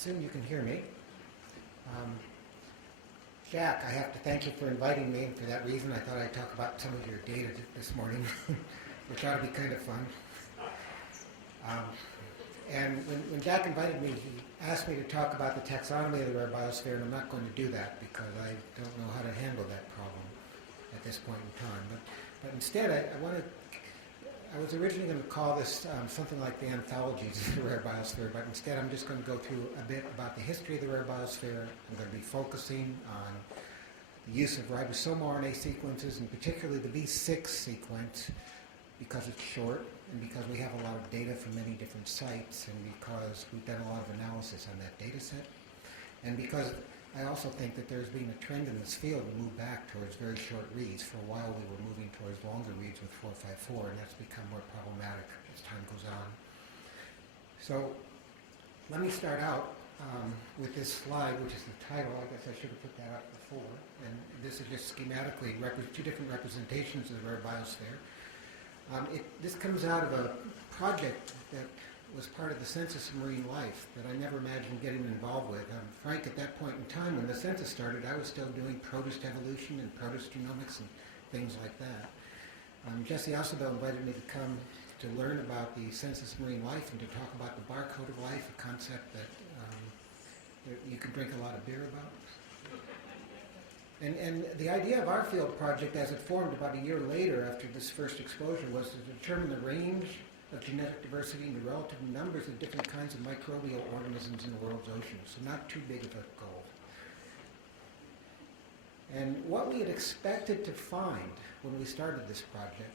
assume you can hear me. Jack, I have to thank you for inviting me, and for that reason I thought I'd talk about some of your data this morning, which ought to be kind of fun. And when Jack invited me, he asked me to talk about the taxonomy of the rare biosphere, and I'm not going to do that because I don't know how to handle that problem at this point in time. But instead, I was originally going to call this something like the anthologies of the rare biosphere, but instead I'm just going to go through a bit about the history of the rare biosphere. I'm going to be focusing on the use of ribosomal RNA sequences, and particularly the V6 sequence, because it's short, and because we have a lot of data from many different sites, and because we've done a lot of analysis on that data set, and because I also think that there's been a trend in this field to move back towards very short reads. For a while we were moving towards longer reads with 454, and that's become more problematic as time goes on. So let me start out with this slide, which is the title. I guess I should have put that up before. And this is just schematically two different representations of the rare biosphere. This comes out of a project that was part of the Census of Marine Life that I never imagined getting involved with. Frank, at that point in time when the census started, I was still doing protist evolution and protist genomics and things like that. Jesse Ossobel invited me to come to learn about the Census of Marine Life and to talk about the barcode of life, a concept that you can drink a lot of beer about. And the idea of our field project, as it formed about a year later after this first exposure, was to determine the range of genetic diversity and the relative numbers of different kinds of microbial organisms in the world's oceans. So not too big of a goal. And what we had expected to find when we started this project,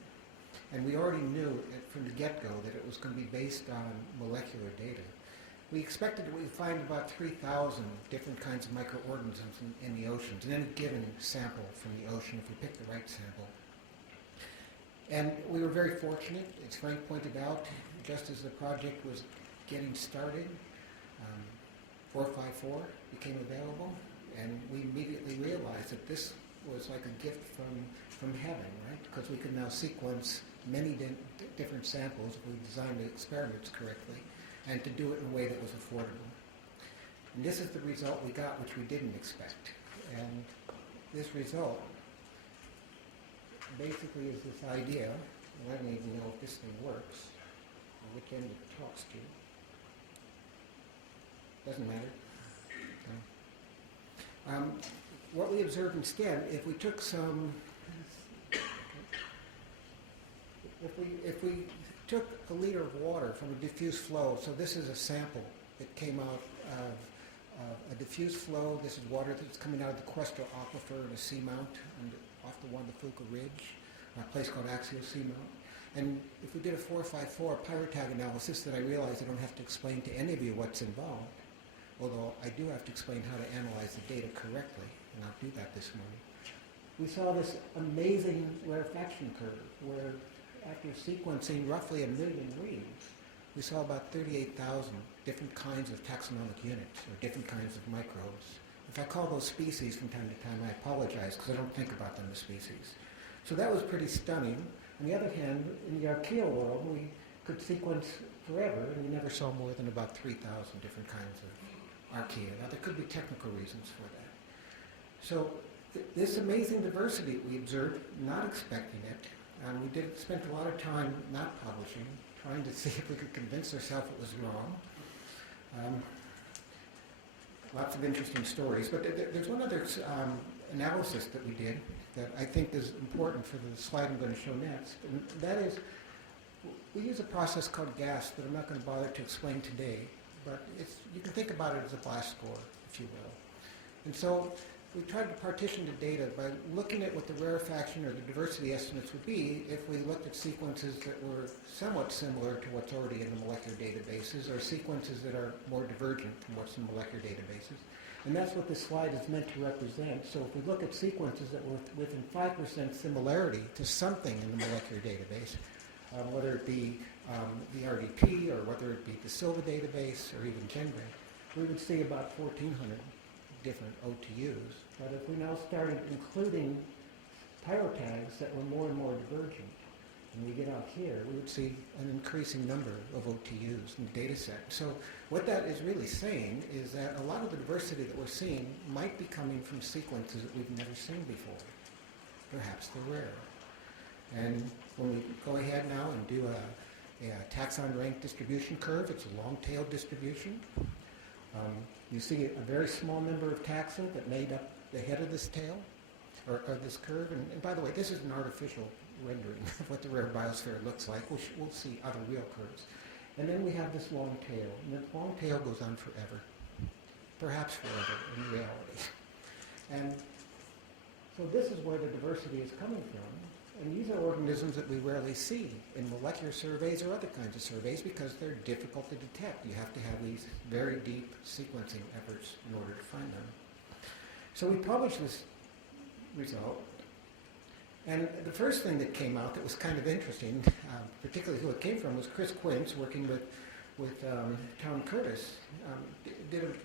and we already knew from the get-go that it was going to be based on molecular data, we expected that we'd find about 3,000 different kinds of microorganisms in the oceans, in any given sample from the ocean, if we pick the right sample. And we were very fortunate, as Frank pointed out, just as the project was getting started, 454 became available, and we immediately realized that this was like a gift from heaven, right? Because we could now sequence many different samples if we designed the experiments correctly, and to do it in a way that was affordable. And this is the result we got, which we didn't expect. And this result basically is this idea, and I don't even know if this thing works, or which end it talks to. Doesn't matter. No. What we observed instead, if we took some, if we took a liter of water from a diffuse flow, so this is a sample that came out of a diffuse flow. This is water that's coming out of the Questel Aquifer in a seamount off the Juan de Fuca Ridge, a place called Axial Seamount. And if we did a 454 pyrotag analysis, that I realize I don't have to explain to any of you what's involved, although I do have to explain how to analyze the data correctly, and I'll do that this morning. We saw this amazing rarefaction curve where after sequencing roughly 1 million reads, we saw about 38,000 different kinds of taxonomic units, or different kinds of microbes. If I call those species from time to time, I apologize, because I don't think about them as species. So that was pretty stunning. On the other hand, in the archaeal world, we could sequence forever, and we never saw more than about 3,000 different kinds of archaea. Now, there could be technical reasons for that. So this amazing diversity we observed, not expecting it, we spent a lot of time not publishing, trying to see if we could convince ourselves it was wrong. Lots of interesting stories, but there's one other analysis that we did that I think is important for the slide I'm going to show next, and that is we use a process called GAS that I'm not going to bother to explain today, but you can think about it as a blast score, if you will. And so we tried to partition the data by looking at what the rarefaction or the diversity estimates would be if we looked at sequences that were somewhat similar to what's already in the molecular databases, or sequences that are more divergent from what's in molecular databases. And that's what this slide is meant to represent. So if we look at sequences that were within 5% similarity to something in the molecular database, whether it be the RDP or whether it be the Silva database or even GenBank, we would see about 1,400 different OTUs. But if we now started including pyrotags that were more and more divergent, and we get out here, we would see an increasing number of OTUs in the data set. So what that is really saying is that a lot of the diversity that we're seeing might be coming from sequences that we've never seen before. Perhaps they're rare. And when we go ahead now and do a taxon rank distribution curve, it's a long-tailed distribution. You see a very small number of taxa that made up the head of this tail, or this curve. And by the way, this is an artificial rendering of what the rare biosphere looks like. We'll see other real curves. And then we have this long tail. And the long tail goes on forever, perhaps forever in reality. And so this is where the diversity is coming from. And these are organisms that we rarely see in molecular surveys or other kinds of surveys because they're difficult to detect. You have to have these very deep sequencing efforts in order to find them. So we published this result. And the first thing that came out that was kind of interesting, particularly who it came from, was Chris Quince, working with Tom Curtis, did an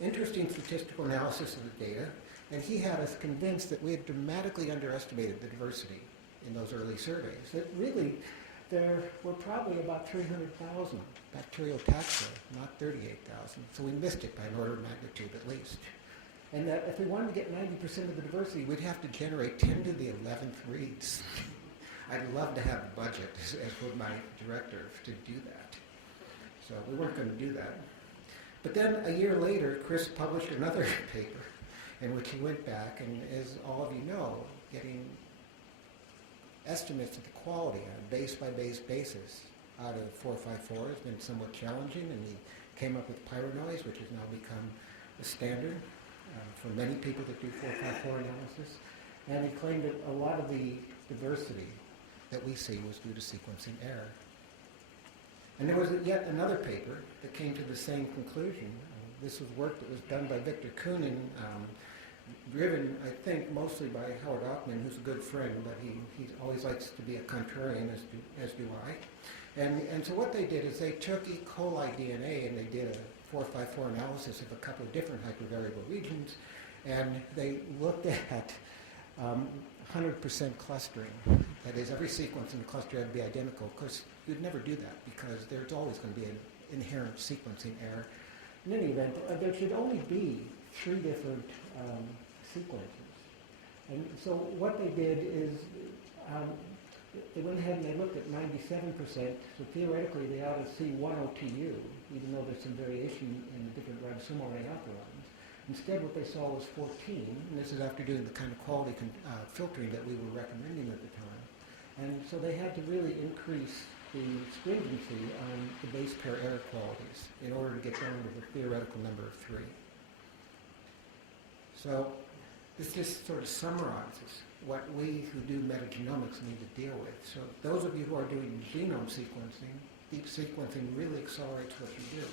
interesting statistical analysis of the data, and he had us convinced that we had dramatically underestimated the diversity in those early surveys. That really, there were probably about 300,000 bacterial taxa, not 38,000. So we missed it by an order of magnitude at least. And that if we wanted to get 90% of the diversity, we'd have to generate 10 to the 11th reads. I'd love to have a budget, as would my director, to do that. So we weren't going to do that. But then a year later, Chris published another paper in which he went back, and as all of you know, getting estimates of the quality on a base-by-base basis out of 454 has been somewhat challenging, and he came up with pyronoise, which has now become a standard for many people that do 454 analysis. And he claimed that a lot of the diversity that we see was due to sequencing error. And there was yet another paper that came to the same conclusion. This was work that was done by Victor Koonin, driven, I think, mostly by Howard Ockman, who's a good friend, but he always likes to be a contrarian, as do I. And so what they did is they took E. coli DNA and they did a 454 analysis of a couple of different hypervariable regions, and they looked at 100% clustering. That is, every sequence in the cluster had to be identical. Of course, you'd never do that because there's always going to be an inherent sequencing error. In any event, there should only be 3 different sequences. And so what they did is they went ahead and they looked at 97%, so theoretically they ought to see 1 OTU, even though there's some variation in the different ribosomal alkalines. Instead, what they saw was 14, and this is after doing the kind of quality filtering that we were recommending at the time. And so they had to really increase the stringency on the base pair error qualities in order to get down to the theoretical number of 3. So this just sort of summarizes what we who do metagenomics need to deal with. So those of you who are doing genome sequencing, deep sequencing really accelerates what you do.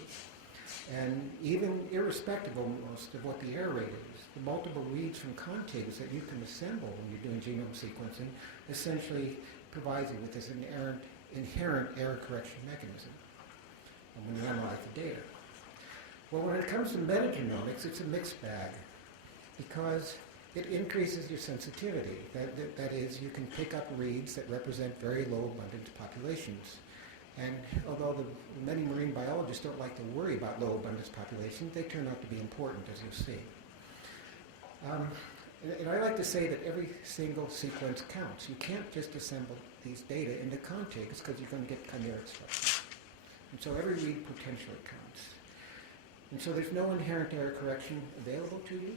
And even irrespective almost of what the error rate is, the multiple reads from contigs that you can assemble when you're doing genome sequencing essentially provides you with this inherent error correction mechanism when you analyze the data. Well, when it comes to metagenomics, it's a mixed bag because it increases your sensitivity. That is, you can pick up reads that represent very low abundance populations. And although the many marine biologists don't like to worry about low abundance populations, they turn out to be important, as you'll see. And I like to say that every single sequence counts. You can't just assemble these data into contigs because you're going to get chimeric structure. And so every read potentially counts. And so there's no inherent error correction available to you,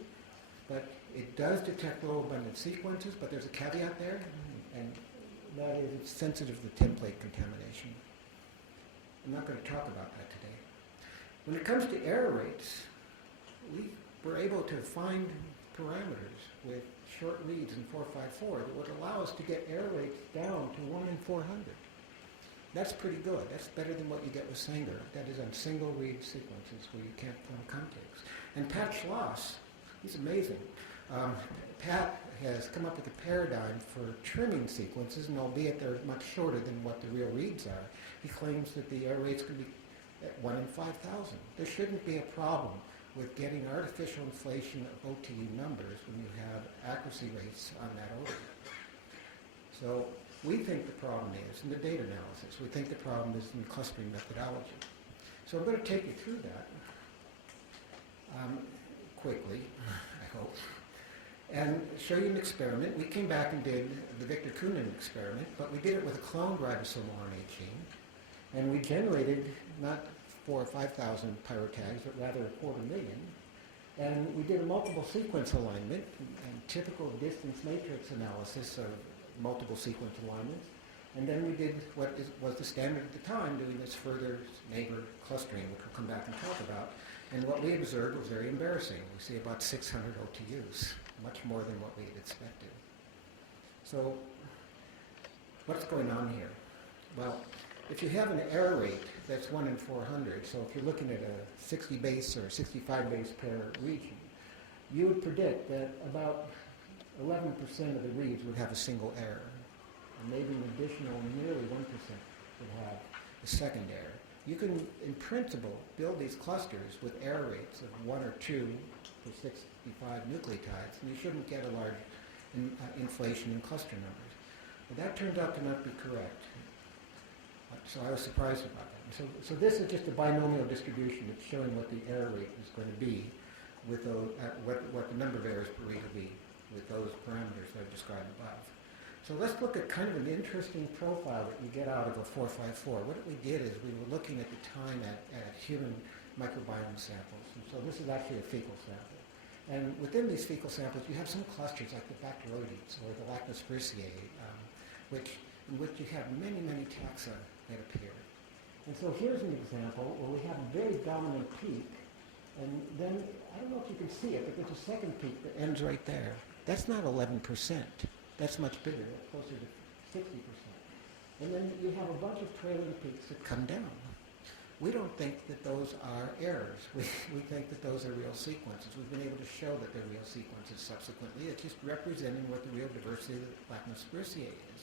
but it does detect low abundance sequences, but there's a caveat there, and that is it's sensitive to template contamination. I'm not going to talk about that today. When it comes to error rates, we were able to find parameters with short reads in 454 that would allow us to get error rates down to 1 in 400. That's pretty good. That's better than what you get with Sanger. That is on single read sequences where you can't form contigs. And Pat Schloss, he's amazing. Pat has come up with a paradigm for trimming sequences, and albeit they're much shorter than what the real reads are, he claims that the error rates could be at 1 in 5,000. There shouldn't be a problem with getting artificial inflation of OTU numbers when you have accuracy rates on that order. So We think the problem is in the data analysis. We think the problem is in the clustering methodology. So I'm going to take you through that quickly, I hope, and show you an experiment. We came back and did the Victor Koonin experiment, but we did it with a cloned ribosomal RNA gene, and we generated not 4,000 or 5,000 pyrotags, but rather 250,000. And we did a multiple sequence alignment and typical distance matrix analysis of multiple sequence alignments. And then we did what was the standard at the time, doing this further neighbor clustering, which we'll come back and talk about. And what we observed was very embarrassing. We see about 600 OTUs, much more than what we had expected. So what's going on here? Well, if you have an error rate that's 1 in 400, so if you're looking at a 60 base or 65 base pair region, you would predict that about 11% of the reads would have a single error. And maybe an additional nearly 1% would have a second error. You can, in principle, build these clusters with error rates of 1 or 2 for 65 nucleotides, and you shouldn't get a large inflation in cluster numbers. But that turned out to not be correct. So I was surprised about that. So this is just a binomial distribution. It's showing what the error rate is going to be with those, what the number of errors per read will be with those parameters that I've described above. So let's look at kind of an interesting profile that you get out of a 454. What we did is we were looking at the time at human microbiome samples. And so this is actually a fecal sample. And within these fecal samples, you have some clusters like the Bacteroides or the Lactobacilli, in which you have many, many taxa that appear. And so here's an example where we have a very dominant peak, and then, I don't know if you can see it, but there's a second peak that ends right there. That's not 11%. That's much bigger. That's closer to 60%. And then you have a bunch of trailing peaks that come down. We don't think that those are errors. We think that those are real sequences. We've been able to show that they're real sequences subsequently. It's just representing what the real diversity of the Lactobacilli is.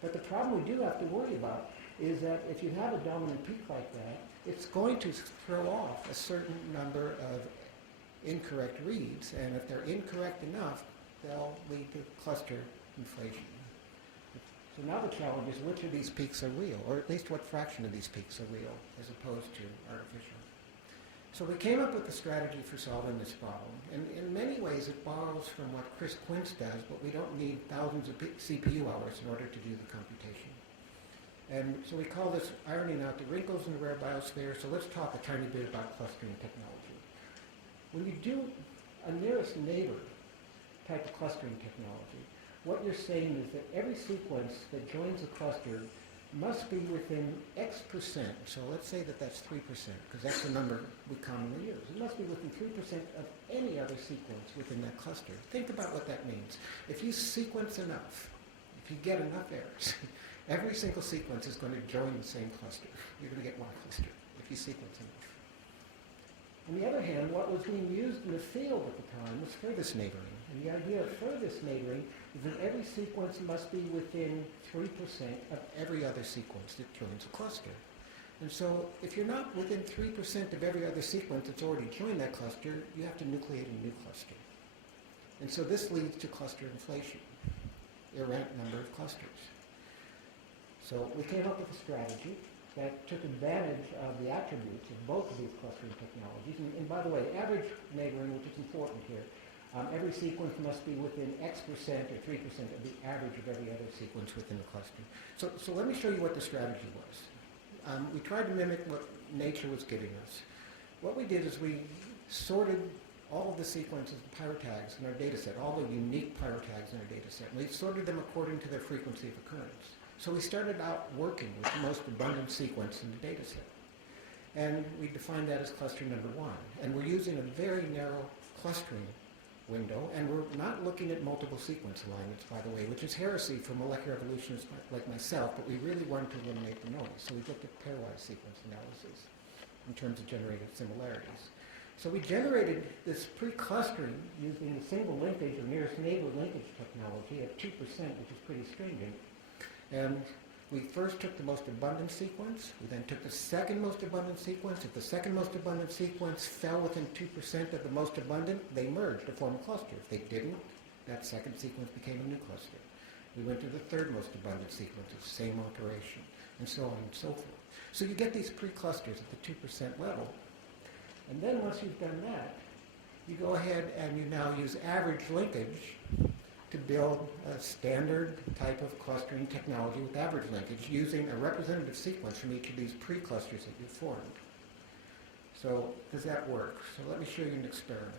But the problem we do have to worry about is that if you have a dominant peak like that, it's going to throw off a certain number of incorrect reads, and if they're incorrect enough, they'll lead to cluster inflation. So now the challenge is which of these peaks are real, or at least what fraction of these peaks are real, as opposed to artificial. So we came up with a strategy for solving this problem, and in many ways it borrows from what Chris Quince does, but we don't need thousands of CPU hours in order to do the computation. And so we call this ironing out the wrinkles in the rare biosphere. So let's talk a tiny bit about clustering technology. When you do a nearest neighbor type of clustering technology, what you're saying is that every sequence that joins a cluster must be within X%. So let's say that that's 3%, because that's the number we commonly use. It must be within 3% of any other sequence within that cluster. Think about what that means. If you sequence enough, if you get enough errors, every single sequence is going to join the same cluster. You're going to get one cluster if you sequence enough. On the other hand, what was being used in the field at the time was furthest neighboring. And the idea of furthest neighboring is that every sequence must be within 3% of every other sequence that joins a cluster. And so if you're not within 3% of every other sequence that's already joined that cluster, you have to nucleate a new cluster. And so this leads to cluster inflation, errant number of clusters. So we came up with a strategy that took advantage of the attributes of both of these clustering technologies. And by the way, average neighboring, which is important here, every sequence must be within X% or 3% of the average of every other sequence within the cluster. So let me show you what the strategy was. We tried to mimic what nature was giving us. What we did is we sorted all of the sequences of pyrotags in our data set, all the unique pyrotags in our data set. And we sorted them according to their frequency of occurrence. So we started out working with the most abundant sequence in the data set. And we defined that as cluster number 1. And we're using a very narrow clustering window, and we're not looking at multiple sequence alignments, by the way, which is heresy for molecular evolutionists like myself, but we really wanted to eliminate the noise. So we looked at pairwise sequence analysis in terms of generated similarities. So we generated this pre-clustering using the single linkage or nearest neighbor linkage technology at 2%, which is pretty stringent. And we first took the most abundant sequence. We then took the second most abundant sequence. If the second most abundant sequence fell within 2% of the most abundant, they merged to form a cluster. If they didn't, that second sequence became a new cluster. We went to the third most abundant sequences, same operation, and so on and so forth. So you get these pre-clusters at the 2% level. And then once you've done that, you go ahead and you now use average linkage to build a standard type of clustering technology with average linkage using a representative sequence from each of these pre-clusters that you formed. So does that work? So let me show you an experiment.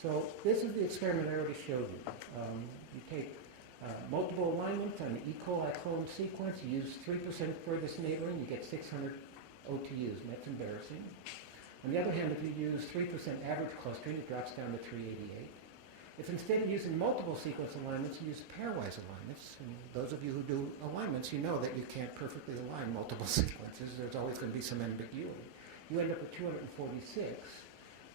So this is the experiment I already showed you. You take multiple alignments on the E. coli clone sequence. You use 3% furthest neighboring. You get 600 OTUs, and that's embarrassing. On the other hand, if you use 3% average clustering, it drops down to 388. If instead of using multiple sequence alignments, you use pairwise alignments, and those of you who do alignments, you know that you can't perfectly align multiple sequences. There's always going to be some ambiguity. You end up with 246.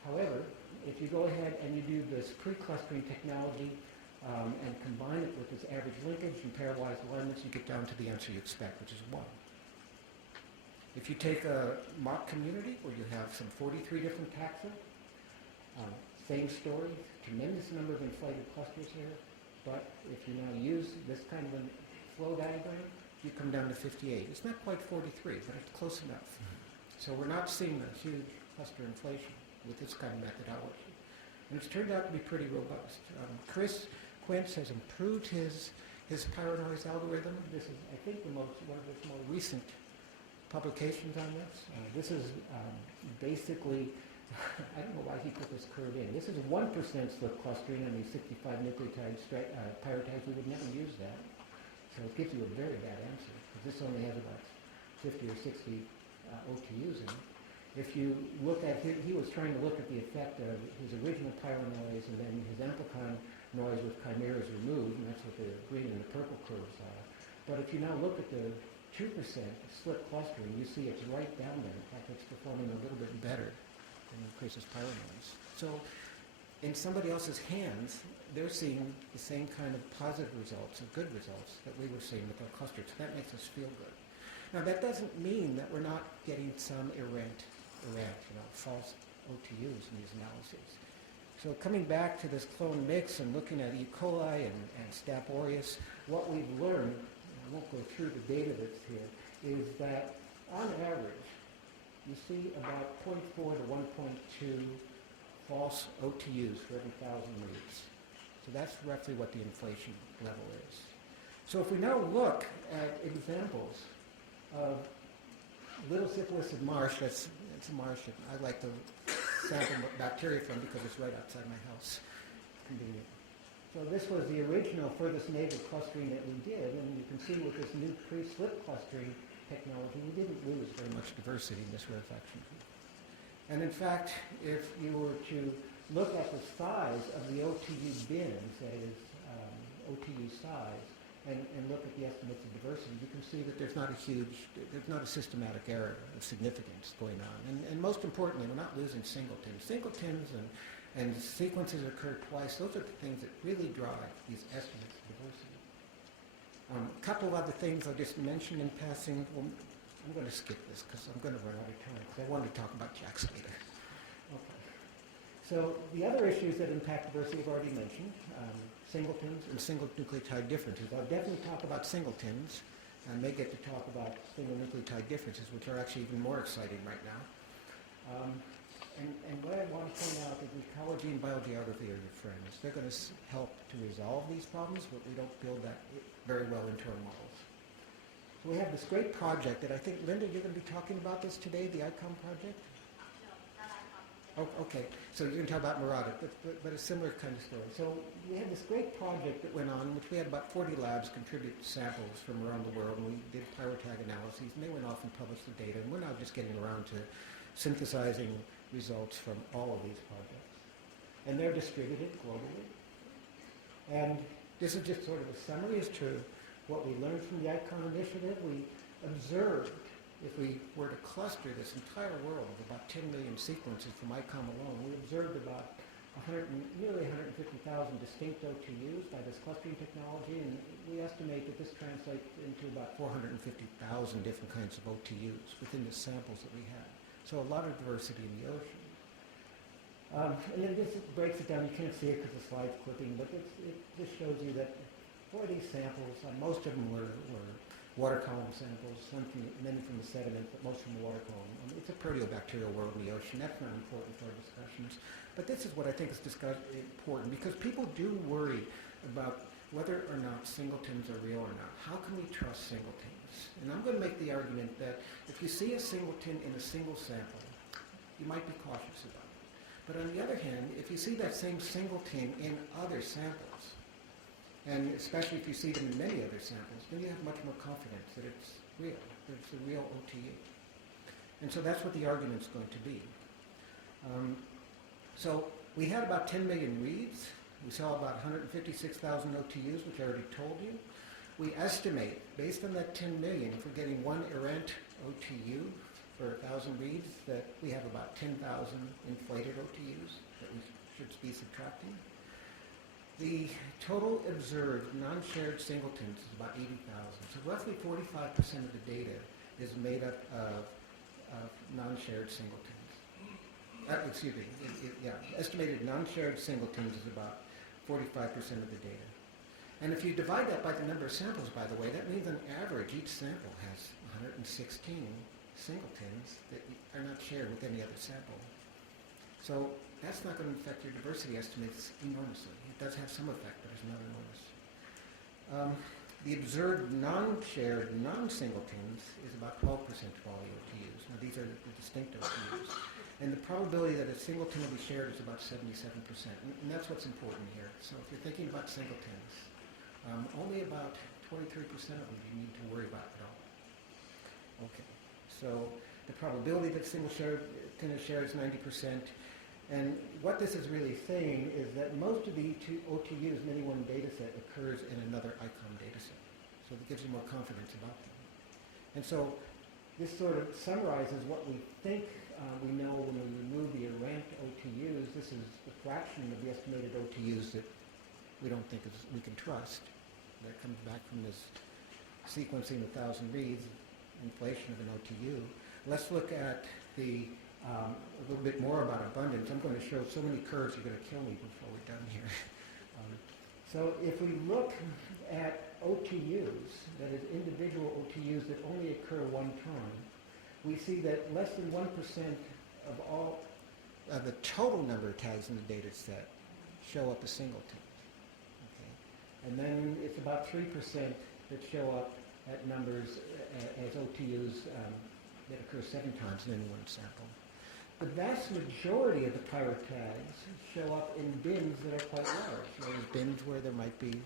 However, if you go ahead and you do this pre-clustering technology and combine it with this average linkage and pairwise alignments, you get down to the answer you expect, which is 1. If you take a mock community where you have some 43 different taxa, same story, tremendous number of inflated clusters here, but if you now use this kind of a flow diagram, you come down to 58. It's not quite 43, but it's close enough. So we're not seeing a huge cluster inflation with this kind of methodology. And it's turned out to be pretty robust. Chris Quince has improved his pyronoise algorithm. This is, I think, one of his more recent publications on this. This is basically, I don't know why he put this curve in. This is 1% slip clustering on these 65 nucleotide pyrotags. We would never use that. So it gives you a very bad answer, because this only has about 50 or 60 OTUs in it. If you look at, he was trying to look at the effect of his original pyronoise and then his amplicon noise with chimeras removed, and that's what the green and the purple curves are. But if you now look at the 2% slip clustering, you see it's right down there. In fact, it's performing a little bit better than Chris's pyronoise. So in somebody else's hands, they're seeing the same kind of positive results, or good results, that we were seeing with our clusters. So that makes us feel good. Now, that doesn't mean that we're not getting some errant, false OTUs in these analyses. So coming back to this clone mix and looking at E. coli and Staph aureus, what we've learned, and I won't go through the data that's here, is that on average, you see about 0.4 to 1.2 false OTUs for every 1,000 reads. So that's roughly what the inflation level is. So if we now look at examples of little syphilis of marsh, it's a marsh that I like to sample bacteria from because it's right outside my house. Convenient. So this was the original furthest neighbor clustering that we did, and you can see with this new pre-slip clustering technology, we didn't lose very much diversity in this rarefaction. And in fact, if you were to look at the size of the OTU bins, that is OTU size, and look at the estimates of diversity, you can see that there's not a systematic error of significance going on. And most importantly, we're not losing singletons. Singletons and sequences occur twice. Those are the things that really drive these estimates of diversity. A couple of other things I'll just mention in passing. Well, I'm going to skip this because I'm going to run out of time because I wanted to talk about JAKs later. Okay. So the other issues that impact diversity I've already mentioned. Singletons and single nucleotide differences. I'll definitely talk about singletons and may get to talk about single nucleotide differences, which are actually even more exciting right now. And what I want to point out is ecology and biogeography are your friends. They're going to help to resolve these problems, but we don't build that very well into our models. So we have this great project that I think, Linda, you're going to be talking about this today, the ICOM project? Oh, okay, so you're going to talk about Murata, but a similar kind of story. So we had this great project that went on, which we had about 40 labs contribute samples from around the world, and we did pyrotag analyses, and they went off and published the data, and we're now just getting around to synthesizing results from all of these projects. And they're distributed globally. And this is just sort of a summary as to what we learned from the ICON initiative. We observed, if we were to cluster this entire world of about 10 million sequences from ICOM alone, we observed about nearly 150,000 distinct OTUs by this clustering technology, and we estimate that this translates into about 450,000 different kinds of OTUs within the samples that we had. So a lot of diversity in the ocean. And then this breaks it down. You can't see it because the slide's clipping, but this shows you that boy, these samples, most of them were water column samples, many from the sediment, but most from the water column. It's a proteobacterial world in the ocean. That's not important for our discussions. But this is what I think is important, because people do worry about whether or not singletons are real or not. How can we trust singletons? And I'm going to make the argument that if you see a singleton in a single sample, you might be cautious about it. But on the other hand, if you see that same singleton in other samples, and especially if you see them in many other samples, then you have much more confidence that it's real, that it's a real OTU. And so that's what the argument's going to be. So we had about 10 million reads. We saw about 156,000 OTUs, which I already told you. We estimate, based on that 10 million, if we're getting one errant OTU for 1,000 reads, that we have about 10,000 inflated OTUs that we should be subtracting. The total observed non-shared singletons is about 80,000. So roughly 45% of the data is made up of non-shared singletons. Estimated non-shared singletons is about 45% of the data. And if you divide that by the number of samples, by the way, that means on average each sample has 116 singletons that are not shared with any other sample. So that's not going to affect your diversity estimates enormously. It does have some effect, but it's not enormous. The observed non-shared non-singletons is about 12% of all the OTUs. Now these are the distinct OTUs. And the probability that a singleton will be shared is about 77%. And that's what's important here. So if you're thinking about singletons, only about 23% of them you need to worry about at all. Okay, so the probability that a singleton is shared is 90%. And what this is really saying is that most of the OTUs in any one data set occurs in another ICOM data set. So it gives you more confidence about them. And so this sort of summarizes what we think we know when we remove the errant OTUs. This is the fraction of the estimated OTUs that we don't think we can trust. That comes back from this sequencing 1,000 reads, inflation of an OTU. Let's look at a little bit more about abundance. I'm going to show so many curves you're going to kill me before we're done here. So if we look at OTUs, that is individual OTUs that only occur one time, we see that less than 1% of all the total number of tags in the data set show up as singletons. Okay. And then it's about 3% that show up at numbers as OTUs that occur 7 times in any one sample. The vast majority of the pirate tags show up in bins that are quite large. Those bins where there might be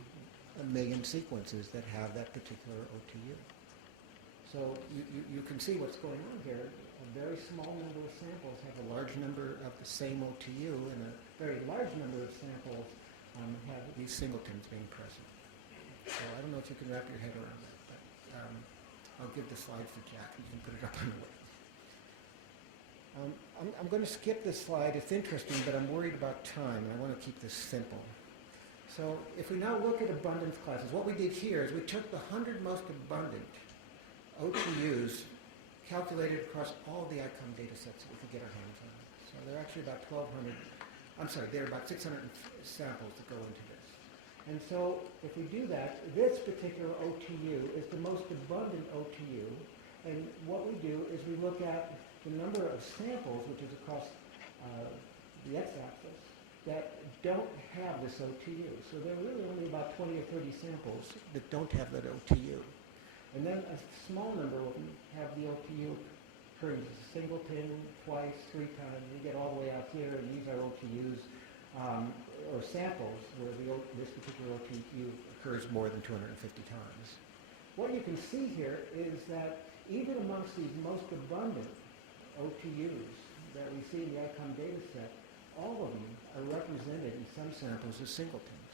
1 million sequences that have that particular OTU. So you can see what's going on here. A very small number of samples have a large number of the same OTU, and a very large number of samples have these singletons being present. So I don't know if you can wrap your head around that, but I'll give the slide for Jack. You can put it up on the web. I'm going to skip this slide. It's interesting, but I'm worried about time, and I want to keep this simple. So if we now look at abundance classes, what we did here is we took the 100 most abundant OTUs calculated across all the ICOM data sets that we could get our hands on. So there are actually about 600 samples that go into this. And so if we do that, this particular OTU is the most abundant OTU. And what we do is we look at the number of samples, which is across the x-axis, that don't have this OTU. So there are really only about 20 or 30 samples that don't have that OTU. And then a small number of them have the OTU occurring as a singleton, twice, 3 times. You get all the way out here, and these are OTUs or samples where this particular OTU occurs more than 250 times. What you can see here is that even amongst these most abundant OTUs that we see in the ICOM data set, all of them are represented in some samples as singletons.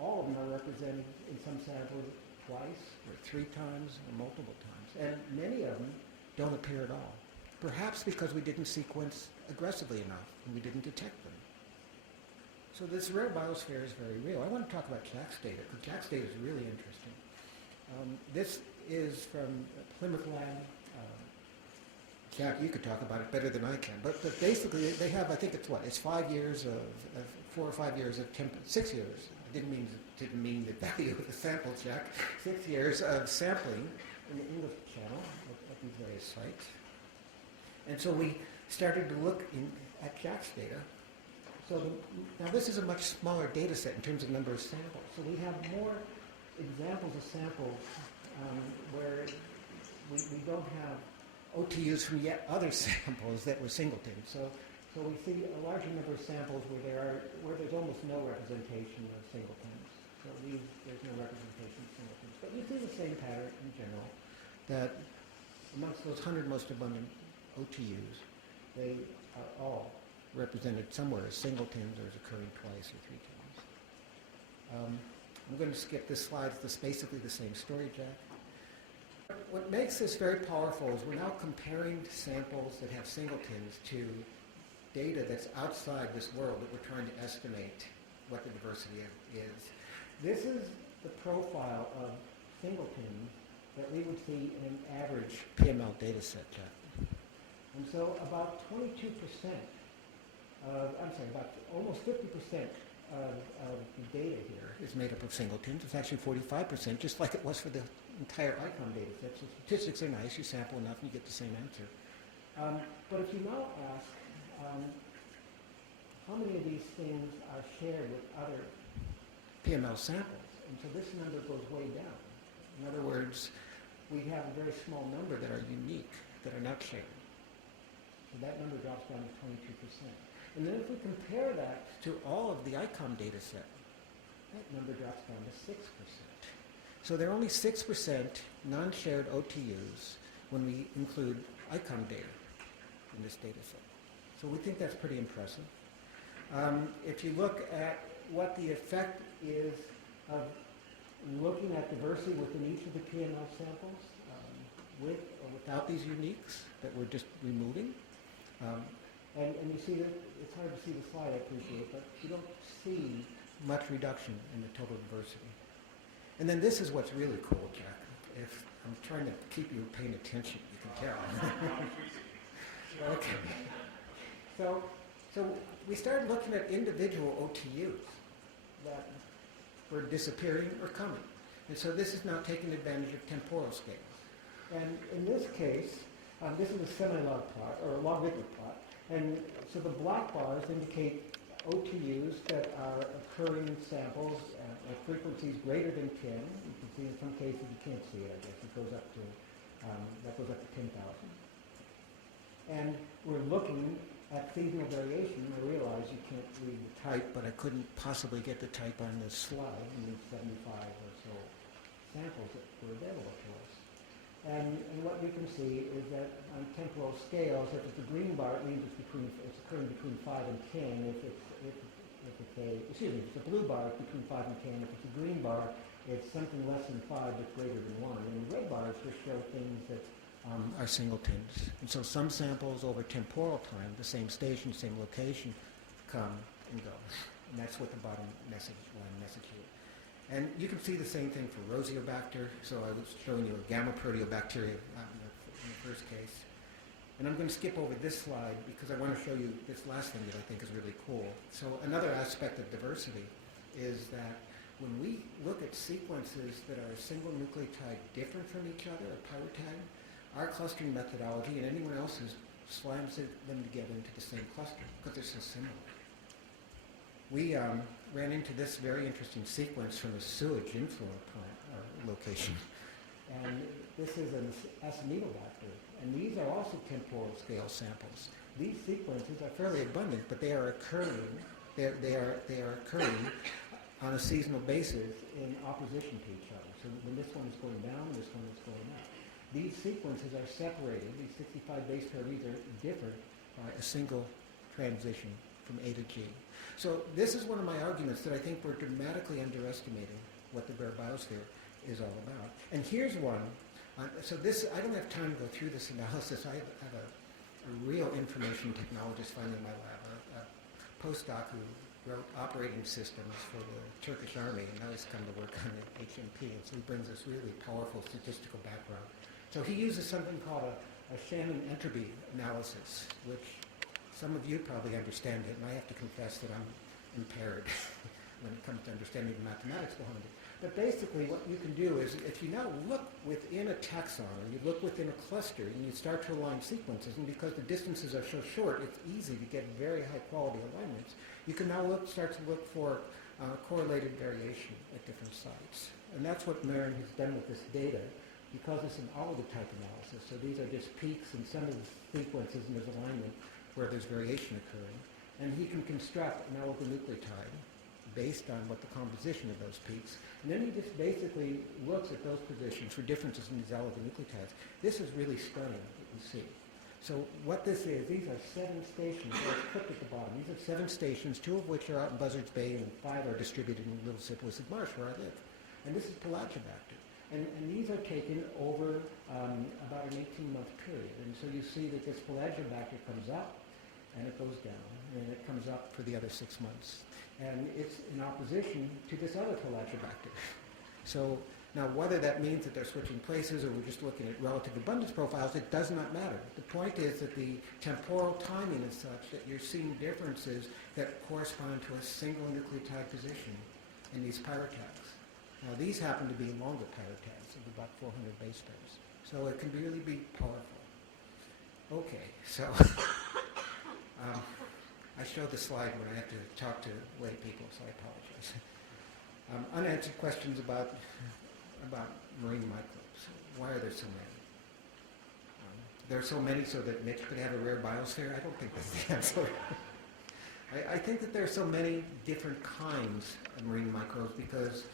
All of them are represented in some samples twice or 3 times or multiple times. And many of them don't appear at all. Perhaps because we didn't sequence aggressively enough and we didn't detect them. So this rare biosphere is very real. I want to talk about Jack's data, because Jack's data is really interesting. This is from Plymouth Lab. Jack, you could talk about it better than I can. But basically, they have, I think it's 5 years of 4 or 5 years of 6 years, didn't mean the value of the sample, Jack. 6 years of sampling in the English channel at these various sites. And so we started to look at Jack's data. So now this is a much smaller data set in terms of number of samples. So we have more examples of samples where we don't have OTUs from yet other samples that were singletons. So we see a larger number of samples where there's almost no representation of singletons. So there's no representation of singletons. But you see the same pattern in general, that amongst those 100 most abundant OTUs, they are all represented somewhere as singletons or as occurring twice or 3 times. I'm going to skip this slide. It's basically the same story, Jack. What makes this very powerful is we're now comparing samples that have singletons to data that's outside this world that we're trying to estimate what the diversity is. This is the profile of singletons that we would see in an average PML data set, Jack. And so about 22%, about almost 50% of the data here is made up of singletons. It's actually 45%, just like it was for the entire ICON data set. So statistics are nice. You sample enough and you get the same answer. But if you now ask how many of these things are shared with other PML samples, and so this number goes way down. In other words, we have a very small number that are unique, that are not shared. So that number drops down to 22%. And then if we compare that to all of the ICOM data set, that number drops down to 6%. So there are only 6% non-shared OTUs when we include ICOM data in this data set. So we think that's pretty impressive. If you look at what the effect is of looking at diversity within each of the PML samples, with or without these uniques that we're just removing, and you see that it's hard to see the slide, I appreciate, but you don't see much reduction in the total diversity. And then this is what's really cool, Jack. If I'm trying to keep you paying attention, you can tell. Okay. So we started looking at individual OTUs that were disappearing or coming. And so this is now taking advantage of temporal scales. And in this case, this is a semi-log plot, or a logarithmic plot. And so the black bars indicate OTUs that are occurring samples at frequencies greater than 10. You can see in some cases, you can't see it, I guess. It goes up to, that goes up to 10,000. And we're looking at seasonal variation. I realize you can't read the type, but I couldn't possibly get the type on this slide in these 75 or so samples that were available to us. And what we can see is that on temporal scales, if it's a green bar, it means it's occurring between 5 and 10. If it's a blue bar, it's between 5 and 10. If it's a green bar, it's something less than 5 but greater than 1. And red bars just show things that are singletons. And so some samples over temporal time, the same station, same location, come and go. And that's what the bottom message here. And you can see the same thing for Rosiobacter. So I was showing you a gamma proteobacteria in the first case. And I'm going to skip over this slide because I want to show you this last thing that I think is really cool. So another aspect of diversity is that when we look at sequences that are a single nucleotide different from each other, a pyrotag, our clustering methodology and anyone else's slams them together into the same cluster because they're so similar. We ran into this very interesting sequence from a sewage influent plant location. And this is an Acinetobacter. And these are also temporal scale samples. These sequences are fairly abundant, but they are occurring. They are occurring on a seasonal basis in opposition to each other. So when this one is going down, this one is going up. These sequences are separated. These 65 base pair reads are different by a single transition from A to G. So this is one of my arguments that I think we're dramatically underestimating what the bare biosphere is all about. And here's one. So this, I don't have time to go through this analysis. I have a real information technologist finally in my lab, a postdoc who wrote operating systems for the Turkish army, and now he's come to work on the HMP, and so he brings this really powerful statistical background. So he uses something called a Shannon entropy analysis, which some of you probably understand it, and I have to confess that I'm impaired. when it comes to understanding the mathematics behind it. But basically what you can do is if you now look within a taxon, or you look within a cluster, and you start to align sequences, and because the distances are so short, it's easy to get very high quality alignments. You can now start to look for correlated variation at different sites. And that's what Marin has done with this data. He calls this an oligotype analysis. So these are just peaks in some of the sequences in his alignment where there's variation occurring. And he can construct an oligonucleotide based on what the composition of those peaks. And then he just basically looks at those positions for differences in these oligonucleotides. This is really stunning, you can see. So what this is, these are 7 stations, it's clipped at the bottom. These are 7 stations, 2 of which are out in Buzzards Bay, and 5 are distributed in Little Sipawissig Marsh, where I live. And this is pelagibacter. And these are taken over about an 18-month period. And so you see that this pelagibacter comes up, and it goes down, and it comes up for the other 6 months. And it's in opposition to this other pelagibacter. So now whether that means that they're switching places or we're just looking at relative abundance profiles, it does not matter. The point is that the temporal timing is such that you're seeing differences that correspond to a single nucleotide position in these pyrotags. Now these happen to be longer pyrotags of about 400 base pairs. So it can really be powerful. Okay, so I showed the slide when I had to talk to lay people, so I apologize. Unanswered questions about marine microbes. Why are there so many? There are so many so that Mitch could have a rare biosphere? I don't think that's the answer. I think that there are so many different kinds of marine microbes because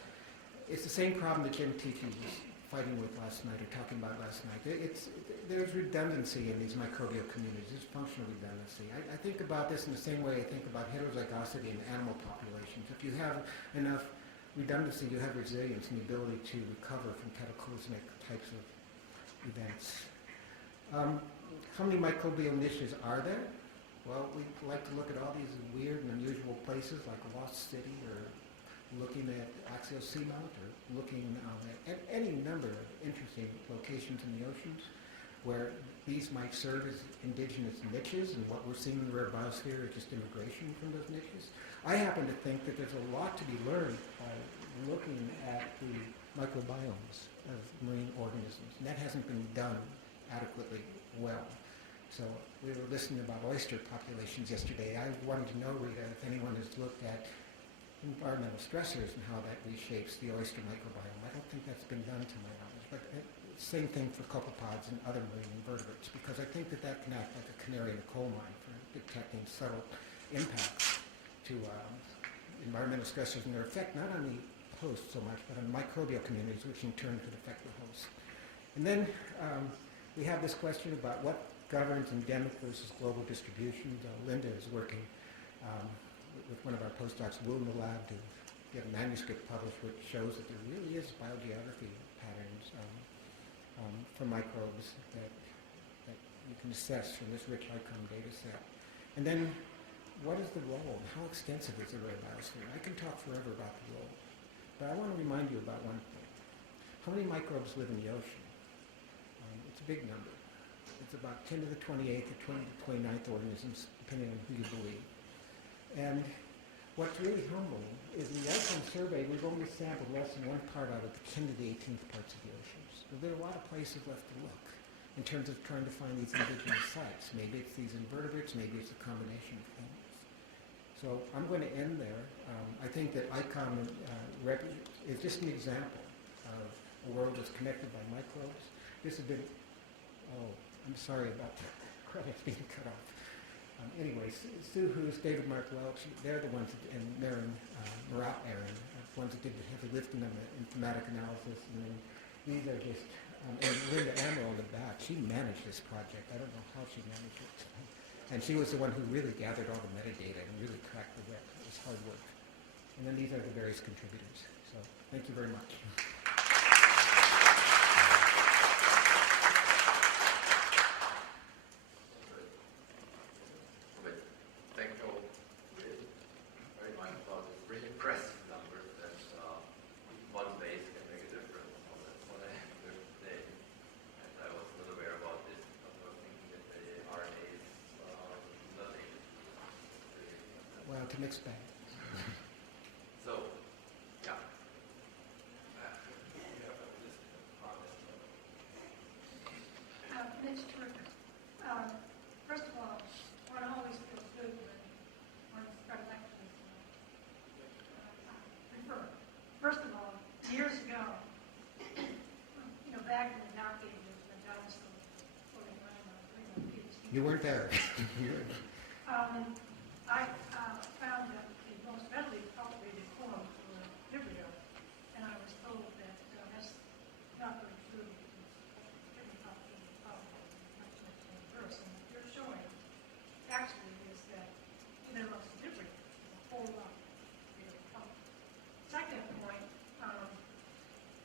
it's the same problem that Jim Tichy was fighting with last night, or talking about last night. There's redundancy in these microbial communities. There's functional redundancy. I think about this in the same way I think about heterozygosity in animal populations. If you have enough redundancy, you have resilience and the ability to recover from cataclysmic types of events. How many microbial niches are there? Well, we like to look at all these weird and unusual places like Lost City, or looking at axial seamount, or looking at any number of interesting locations in the oceans where these might serve as indigenous niches, and what we're seeing in the rare biosphere is just immigration from those niches. I happen to think that there's a lot to be learned by looking at the microbiomes of marine organisms, and that hasn't been done adequately well. So we were listening about oyster populations yesterday. I wanted to know, Rita, if anyone has looked at environmental stressors and how that reshapes the oyster microbiome. I don't think that's been done to my knowledge, but same thing for copepods and other marine invertebrates, because I think that can act like a canary in a coal mine for detecting subtle impacts to environmental stressors and their effect not on the host so much, but on microbial communities, which in turn could affect the host. And then we have this question about what governs endemic versus global distribution. Linda is working with one of our postdocs, Wu, in the lab to get a manuscript published which shows that there really is biogeography patterns for microbes that you can assess from this rich ICOM data set. And then what is the role and how extensive is the rare biosphere? I can talk forever about the role, but I want to remind you about one thing. How many microbes live in the ocean? It's a big number. It's about 10 to the 28th or 20 to the 29th organisms, depending on who you believe. And what's really humbling is in the ICOM survey, we've only sampled less than 1 part out of the 10 to the 18th parts of the oceans. So there are a lot of places left to look in terms of trying to find these indigenous sites. Maybe it's these invertebrates, maybe it's a combination of things. So I'm going to end there. I think that ICOM is just an example of a world that's connected by microbes. This has been, I'm sorry about the credits being cut off. Anyway, Sue Hoos, David Mark Welch, they're the ones, and Marin, Marat Aaron, the ones that did the heavy lifting on the informatic analysis. And then these are just, and Linda Amaral in the back, she managed this project. I don't know how she managed it. And she was the one who really gathered all the metadata and really cracked the whip. It was hard work. And then these are the various contributors. So thank you very much. Well, it's a mixed bag. So You weren't there. You were- I found that the most readily cultivated form for Vibrio, and I was told that that's not very true. It's pretty popular, probably much worse. And what you're showing actually is that even amongst Vibrio, there's a whole lot really common. Second point,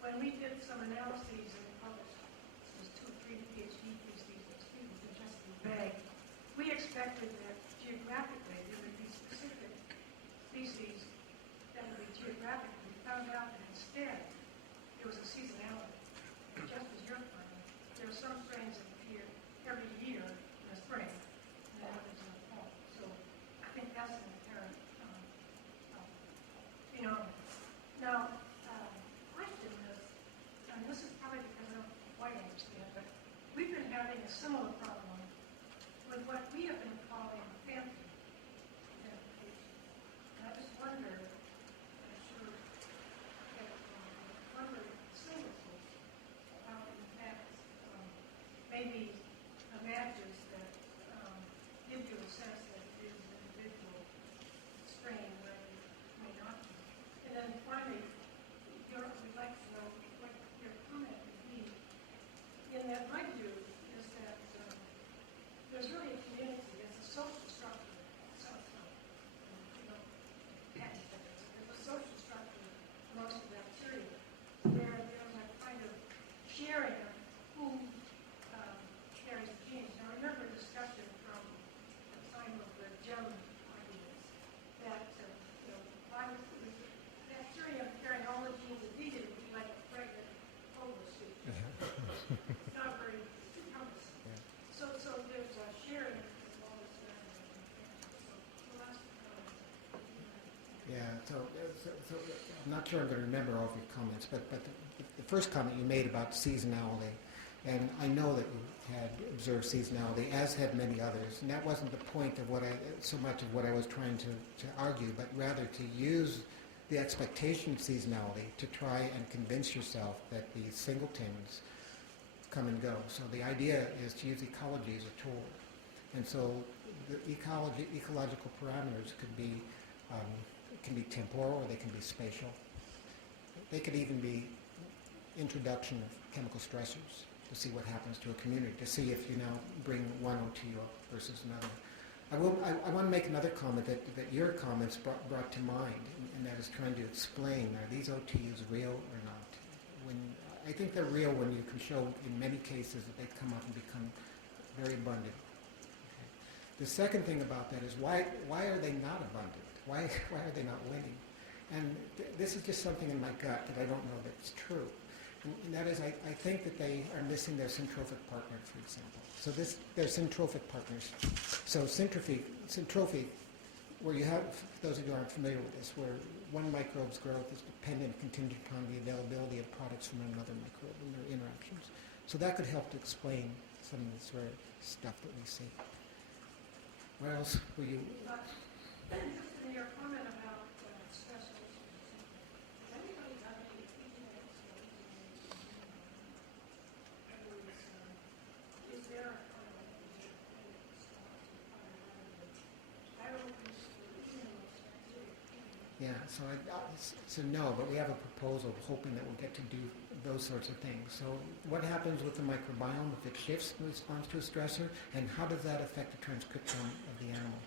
when we did some analyses and published, this was 2 or 3 PhD theses that students had just vague, we expected that geographically there would be specific species that would be geographic. We found out that instead there was a seasonality. Just as you're finding, there are some strains that appear every year in the spring and then others in the fall. So I think that's an inherent phenomenon. Now, question is, and this is probably because I don't quite understand, but we've been having a similar problem with what we have been calling phantom identification. And I just wonder, I'm sure that one of the singletons how in fact maybe the matches that give you a sense that it is an individual strain where it may not be. And then finally, we'd like to know what your comment would be. In that my view is that there's really a community, it's a social structure, there's a social structure amongst the bacteria where there's a kind of sharing of who carries the genes. Now remember a discussion from the time of the gem arguments that why would the bacteria carrying all the genes that we did would be like a pregnant oversuit. It's not very cumbersome. Yeah. So there's a sharing of all this information. So the last Yeah, so I'm not sure I'm going to remember all of your comments, but the first comment you made about seasonality, and I know that you had observed seasonality, as had many others, and that wasn't the point of so much of what I was trying to argue, but rather to use the expectation of seasonality to try and convince yourself that the singletons come and go. So the idea is to use ecology as a tool. And so the ecological parameters can be temporal or they can be spatial. They could even be introduction of chemical stressors to see what happens to a community, to see if you now bring one OTU up versus another. I want to make another comment that your comments brought to mind, and that is trying to explain, are these OTUs real or not? I think they're real when you can show in many cases that they come up and become very abundant. Okay. The second thing about that is why are they not abundant? Why are they not winning? And this is just something in my gut that I don't know that's true. And that is, I think that they are missing their syntrophic partner, for example. So they're syntrophic partners. So syntrophy, where you have, for those of you who aren't familiar with this, where one microbe's growth is dependent, contingent upon the availability of products from another microbe and their interactions. So that could help to explain some of this rare stuff that we see. What else were you? just in your comment about stress has anybody done any epigenetics is there a kind of epigenetic response to Yeah, so no, but we have a proposal hoping that we'll get to do those sorts of things. So what happens with the microbiome if it shifts in response to a stressor, and how does that affect the transcriptome of the animal?